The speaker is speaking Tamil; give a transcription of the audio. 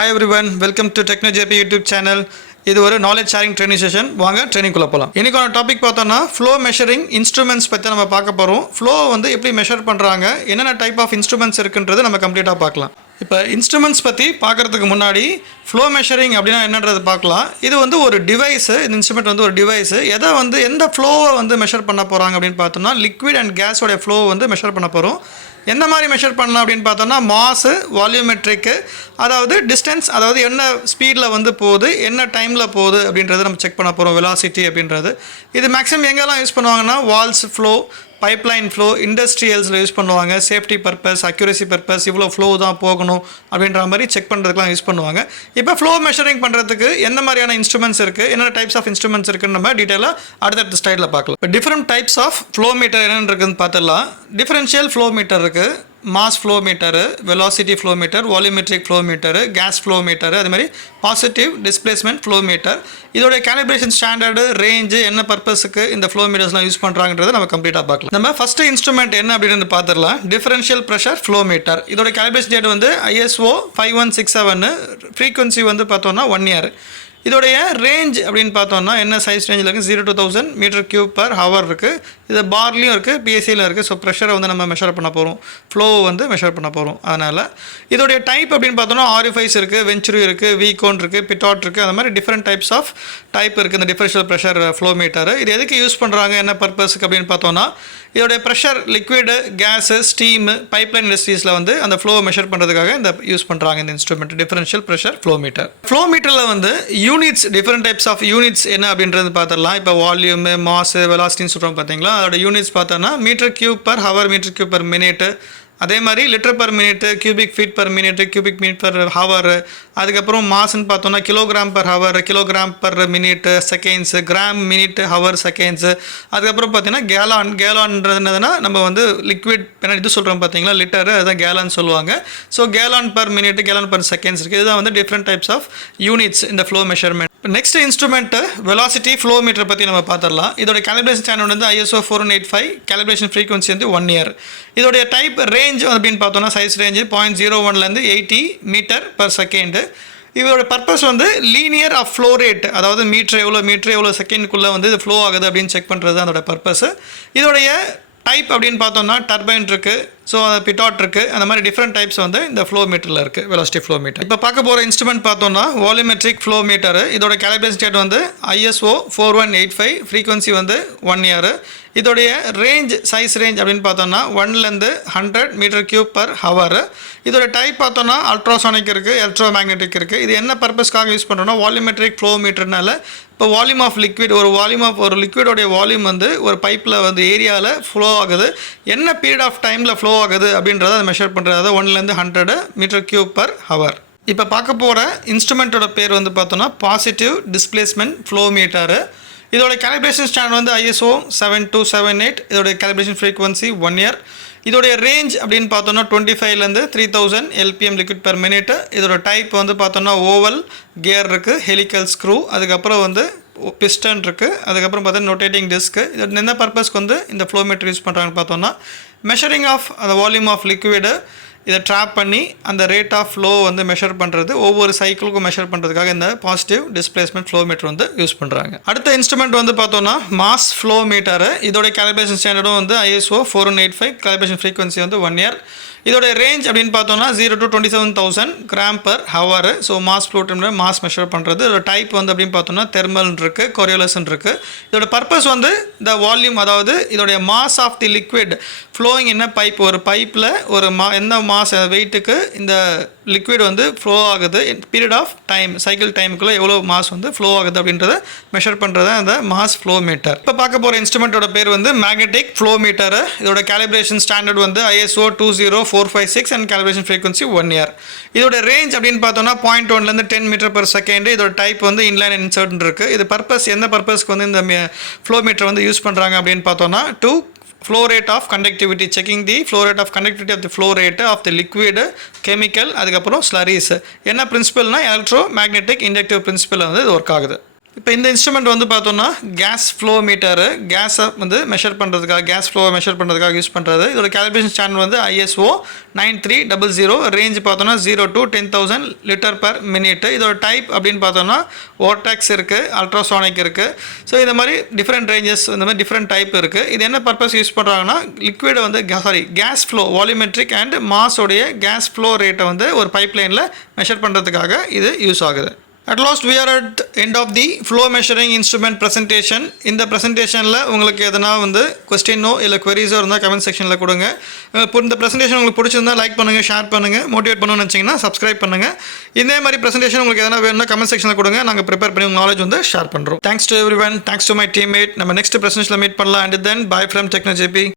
Hi everyone, welcome to TechnoJP YouTube channel. இது ஒரு நாலேஜ் ஷேரிங் ட்ரைனிங் செஷன். வாங்க ட்ரைனிங்குள்ளே போகலாம். இன்னைக்கான டாபிக் பார்த்தோம்னா ஃப்ளோ மெஷரிங் இன்ஸ்ட்ருமெண்ட்ஸ் பற்றி நம்ம பார்க்க போகிறோம். ஃப்ளோ வந்து எப்படி மெஷர் பண்ணுறாங்க, என்னென்ன டைப் ஆஃப் இன்ஸ்ட்ருமெண்ட்ஸ் இருக்குன்றது நம்ம கம்ப்ளீட்டாக பார்க்கலாம். இப்போ இன்ஸ்ட்ருமெண்ட்ஸ் பற்றி பார்க்குறதுக்கு முன்னாடி ஃப்ளோ மெஷரிங் அப்படின்னா என்னன்றது பார்க்கலாம். இது வந்து ஒரு டிவைஸு, இந்த இன்ஸ்ட்ருமெண்ட் வந்து ஒரு டிவைஸு. எந்த ஃப்ளோவை வந்து மெஷர் பண்ண போகிறாங்க அப்படின்னு பார்த்தோம்னா லிக்விட் அண்ட் கேஸோடைய ஃப்ளோ வந்து மெஷர் பண்ண போகிறோம். எந்த மாதிரி மெஷர் பண்ணலாம் அப்படின்னு பார்த்தோம்னா மாஸு, வால்யூமெட்ரிக்கு, அதாவது டிஸ்டன்ஸ், அதாவது என்ன ஸ்பீடில் வந்து போகுது, என்ன டைமில் போகுது அப்படின்றத நம்ம செக் பண்ண போகிறோம். வெலாசிட்டி அப்படின்றது இது மேக்ஸிமம் எங்கெல்லாம் யூஸ் பண்ணுவாங்கன்னா வால்ஸ் ஃப்ளோ, பைப்லைன் ஃப்ளோ, இண்டஸ்ட்ரியல்ஸில் யூஸ் பண்ணுவாங்க. சேஃப்டி பர்பஸ், அக்யூரசி பர்பஸ், இவ்வளோ ஃப்ளோ தான் போகணும் அப்படின்ற மாதிரி செக் பண்ணுறதுக்குலாம் யூஸ் பண்ணுவாங்க. இப்போ ஃப்ளோ மெஷரிங் பண்ணுறதுக்கு எந்த மாதிரியான இன்ஸ்ட்ருமெண்ட்ஸ் இருக்குது, என்னென்ன டைப்ஸ் ஆஃப் இன்ஸ்ட்ருமெண்ட்ஸ் இருக்குன்னு நம்ம டீட்டெயிலாக அடுத்தடுத்த ஸ்லைடில் பார்க்கலாம். இப்போ different types of flow meter என்னென்னு இருக்குதுன்னு பார்த்துடலாம். டிஃபரன்ஷியல் ஃப்ளோ மீட்டர் இருக்குது, mass flow meter, velocity flow meter, volumetric flow meter, gas flow meter, அது மாதிரி பாசிட்டிவ் டிஸ்பிளேஸ்மெண்ட் ஃப்ளோ மீட்டர். இதோடைய கேலிப்ரேஷன் ஸ்டாண்டர்டு, ரேஞ்சு, என்ன பர்பஸுக்கு இந்த ஃப்ளோ மீட்டர்ஸ்லாம் யூஸ் பண்ணுறாங்கன்றதை நம்ம கம்ப்ளீட்டாக பார்க்கலாம். நம்ம ஃபஸ்ட்டு இன்ஸ்ட்ருமெண்ட் என்ன அப்படின்னு பார்த்துடலாம். Differential pressure flow metre. இதோட கேலிப்ரேஷன் டேட் வந்து ISO 5167, ஃப்ரீக்வன்சி வந்து பார்த்தோம்னா 1 year. இதோடைய ரேஞ்ச் அப்படின்னு பார்த்தோம்னா என்ன சைஸ் ரேஞ்சில் இருக்குது, 0 to 1000 metre cube per hour இருக்குது. இது பார்லையும் இருக்குது, PSIலையும் இருக்குது. ஸோ ப்ரெஷரை வந்து நம்ம மெஷர் பண்ண போகிறோம், ஃப்ளோவை வந்து மெஷர் பண்ண போகிறோம். அதனால் இதோடைய டைப் அப்படின்னு பார்த்தோம்னா RFIs இருக்குது, வென்ச்சுரி இருக்குது, வீகோன் இருக்குது, பிட்டாட் இருக்குது. அந்த மாதிரி டிஃப்ரெண்ட் டைப்ஸ் ஆஃப் டைப் இருக்குது இந்த டிஃபரன்ஷியல் ப்ரெஷர் ஃப்ளோ மீட்டர். இது எதுக்கு யூஸ் பண்ணுறாங்க, என்ன பர்பஸுக்கு அப்படின்னு பார்த்தோம்னா இதோடைய pressure, liquid, gas, steam, pipeline இண்டஸ்ட்ரீஸில் வந்து அந்த ஃப்ளோவை மெஷர் பண்ணுறதுக்காக இந்த யூஸ் பண்ணுறாங்க இந்த instrument differential pressure flow meter. Flow மீட்டரில் வந்து units, different types of units என்ன அப்படின்றது பார்த்துடலாம். இப்போ வால்யூமு, மாஸு, வெலாசிட்டின்னு சொல்கிறோம் பார்த்தீங்களா. அதோட யூனிட்ஸ் பார்த்தோன்னா metre cube per hour, metre cube per minute, அதே மாதிரி litre per minute, cubic feet per minute, cubic metre per hour. அதுக்கப்புறம் மாஸ்ன்னு பார்த்தோன்னா kilogram per hour, kilogram per minute, seconds, gram minute hour seconds. அதுக்கப்புறம் பார்த்தீங்கன்னா கேலான்றதுனா நம்ம வந்து லிக்விட் இது சொல்கிறோம் பார்த்தீங்களா, லிட்டரு, அதுதான் கேலான்னு சொல்லுவாங்க. So gallon per minute, gallon per seconds இருக்குது. இதுதான் வந்து டிஃப்ரெண்ட் டைப்ஸ் ஆஃப் யூனிட்ஸ் இந்த flow measurement. Next instrument velocity flow meter பற்றி நம்ம பார்த்துடலாம். இதோட கேலிப்ரேஷன் ஸ்டாண்டர்ட் வந்து ISO 4185, கேலிப்ரேஷன் ஃப்ரீக்வன்சி வந்து 1 year. இதோடைய டைப் ரேஞ்ச் அப்படின்னு பார்த்தோன்னா size range 0.01 80 metre per second. இதோட பர்பஸ் வந்து லீனியர் ஆஃப் ஃப்ளோ ரேட், அதாவது மீட்டர் எவ்வளோ செகண்டுக்குள்ளே வந்து இது ஃப்ளோ ஆகுது அப்படின்னு செக் பண்ணுறது அதோட பர்பஸ். இதோடைய டைப் அப்படின்னு பார்த்தோம்னா டர்பைன் இருக்குது, ஸோ பிட்டாட் இருக்குது. அந்த மாதிரி டிஃப்ரெண்ட் டைப்ஸ் வந்து இந்த ஃப்ளோ மீட்டரில் இருக்குது, வெலாசிட்டி ஃப்ளோ மீட்டர். இப்போ பார்க்க போகிற இன்ஸ்ட்ருமெண்ட் பார்த்தோம்னா வால்யூமெட்ரிக் ஃப்ளோ மீட்டர். இதோட கேலிப்ரேஷன் டேட் வந்து ISO 4185, ஃப்ரீக்வன்சி வந்து 1 year. இதோடைய ரேஞ்ச், சைஸ் ரேஞ்ச் அப்படின்னு பார்த்தோம்னா 1 to 100 metre cube per hour. இதோட டைப் பார்த்தோம்னா அல்ட்ராசானிக் இருக்குது, எலக்ட்ரோ மேக்னெட்டிக் இருக்குது. இது என்ன பர்பஸ்க்காக யூஸ் பண்ணுறோம்னா வால்யூமெட்ரிக் ஃப்ளோ மீட்டர்னால இப்போ வால்யூம் ஆஃப் லிக்விட், ஒரு லிக்விடோடைய வால்யூம் வந்து ஒரு பைப்பில் வந்து ஏரியாவில் ஃப்ளோ ஆகுது, என்ன பீரியட் ஆஃப் டைமில் ஃப்ளோ ஆகுது அப்படின்றத அதை மெஷர் பண்ணுறது. அதாவது 1 to 100 metre cube per hour. இப்போ பார்க்க போகிற இன்ஸ்ட்ருமெண்ட்டோட பேர் வந்து பார்த்தோன்னா பாசிட்டிவ் டிஸ்பிளேஸ்மெண்ட் ஃப்ளோ மீட்டரு. இதோட கேலிப்ரேஷன் ஸ்டாண்ட் வந்து ISO 7278. இதோட கேலிப்ரேஷன் ஃப்ரீக்வன்சி 1 year. இதோடைய ரேஞ்ச் அப்படின்னு பார்த்தோன்னா 25 to 3000 LPM liquid per minute. இதோட டைப் வந்து பார்த்தோன்னா ஓவல் கியர் இருக்குது, ஹெலிக்கல் ஸ்க்ரூ, அதுக்கப்புறம் வந்து பிஸ்டன் இருக்குது, அதுக்கப்புறம் பார்த்தீங்கன்னா ரொட்டேட்டிங் டிஸ்க்கு. இது என்ன பர்பஸ்க்கு வந்து இந்த ஃப்ளோ மீட்டர் யூஸ் பண்ணுறாங்கன்னு பார்த்தோன்னா மெஷரிங் ஆஃப் அந்த வால்யூம் ஆஃப் லிக்விடு, இதை ட்ராப் பண்ணி அந்த ரேட் ஆஃப் ஃப்ளோ வந்து மெஷர் பண்ணுறது, ஒவ்வொரு சைக்கிளுக்கும் மெஷர் பண்ணுறதுக்காக இந்த பாசிட்டிவ் டிஸ்பிளேஸ்மெண்ட் ஃப்ளோ மீட்டர் வந்து யூஸ் பண்ணுறாங்க. அடுத்த இன்ஸ்ட்ருமெண்ட் வந்து பார்த்தோன்னா மாஸ் ஃப்ளோ மீட்டரு. இதோட கேலிப்ரேஷன் ஸ்டாண்டர்டும் வந்து ISO 4185, கேலிப்ரேஷன் ஃப்ரீக்வன்சி வந்து 1 year. இதோட ரேஞ்ச் அப்படின்னு பார்த்தோன்னா 0 to 27,000 gram per hour. So mass flow mass measure பண்ணுறது. இதோட டைப் வந்து அப்படின்னு பார்த்தோன்னா தெர்மல் இருக்குது, கொரியோலஸ்ன்னு இருக்குது. இதோட பர்பஸ் வந்து இந்த வால்யூம், அதாவது இதோடைய mass of the liquid flowing என்ன பைப், ஒரு பைப்பில் ஒரு என்ன மாஸ் வெயிட்டுக்கு இந்த லிக்விட் வந்து ஃப்ளோ ஆகுது, பீரியட் ஆஃப் டைம், சைக்கிள் டைமுக்குள்ளே எவ்வளோ மாஸ் வந்து ஃப்ளோ ஆகுது அப்படின்றத மெஷர் பண்ணுறது அந்த மாஸ் ஃப்ளோ மீட்டர். இப்போ பார்க்க போகிற இன்ஸ்ட்ருமெண்ட்டோட பேர் வந்து மேக்னெட்டிக் ஃப்ளோ மீட்டர். இதோட கேலிப்ரேஷன் ஸ்டாண்டர்ட் வந்து ISO 20456 and calibration frequency 1 year. இதோட ரேஞ்ச் அப்படின்னு பார்த்தோன்னா 0.1 to 10 மீட்டர் பர் செகண்ட். இதோட டைப் வந்து இன்லைன் இன்சர்ட் இருக்குது. இது பர்பஸ், எந்த பர்பஸ்க்கு வந்து இந்த ஃப்ளோ மீட்டர் வந்து யூஸ் பண்ணுறாங்க அப்படின்னு பார்த்தோன்னா to flow rate of conductivity, checking the flow rate of conductivity of the flow rate of the liquid, chemical, அதுக்கப்புறம் slurries. என்ன பிரின்சிபல்னா எலக்ட்ரோ மேக்னெட்டிக் இண்டக்டிவ் பிரின்சிபல் வந்து இது ஒர்க் ஆகுது. இப்போ இந்த இன்ஸ்ட்ருமெண்ட் வந்து பார்த்தோம்னா கேஸ் ஃப்ளோ மீட்டரு, கேஸை வந்து மெஷர் பண்ணுறதுக்காக, கேஸ் ஃப்ளோவை மெஷர் பண்ணுறதுக்காக யூஸ் பண்ணுறது. இதோட கேலிப்ரேஷன் சேனல் வந்து ISO 9300, ரேஞ்ச் பார்த்தோன்னா 0 to 10,000 லிட்டர் per minute. இதோட டைப் அப்படின்னு பார்த்தோம்னா ஓர்டெக்ஸ் இருக்குது, அல்ட்ராசானிக் இருக்குது. ஸோ இந்த மாதிரி டிஃப்ரெண்ட் ரேஞ்சஸ், இந்த மாதிரி டிஃப்ரெண்ட் டைப் இருக்குது. இது என்ன பர்பஸ் யூஸ் பண்ணுறாங்கன்னா லிக்விடை வந்து கேஸ் ஃப்ளோ, வால்யூமெட்ரிக் அண்ட் மாஸோடைய கேஸ் ஃப்ளோ ரேட்டை வந்து ஒரு பைப் லைனில் மெஷர் பண்ணுறதுக்காக இது யூஸ் ஆகுது. At last we are at the end of the flow measuring instrument presentation. இந்த ப்ரெசன்டேஷனில் உங்களுக்கு எதனா வந்து கொஸ்டினோ இல்லை queries இருந்தால் கமெண்ட் செக்ஷனில் கொடுங்க. இப்போ இந்த ப்ரெசன்டேஷன் உங்களுக்கு பிடிச்சிருந்தா லைக் பண்ணுங்கள், ஷேர் பண்ணுங்கள், மோட்டிவேட் பண்ணணும்னு நினச்சிங்கன்னா சப்ஸ்கிரைப் பண்ணுங்கள். இதே மாதிரி ப்ரெசன்டேஷன் உங்களுக்கு எதனா வேணும்னா கமெண்ட் செக்ஷனில் கொடுங்க, நாங்கள் ப்ரிப்பேர் பண்ணி உங்கள் நாலேஜ் வந்து ஷேர் பண்ணுறோம். Thanks to everyone, thanks to my teammate. நம்ம நெக்ஸ்ட் ப்ரெசன்டேஷனில் மீட் பண்ணலாம். And then bye from techno JP.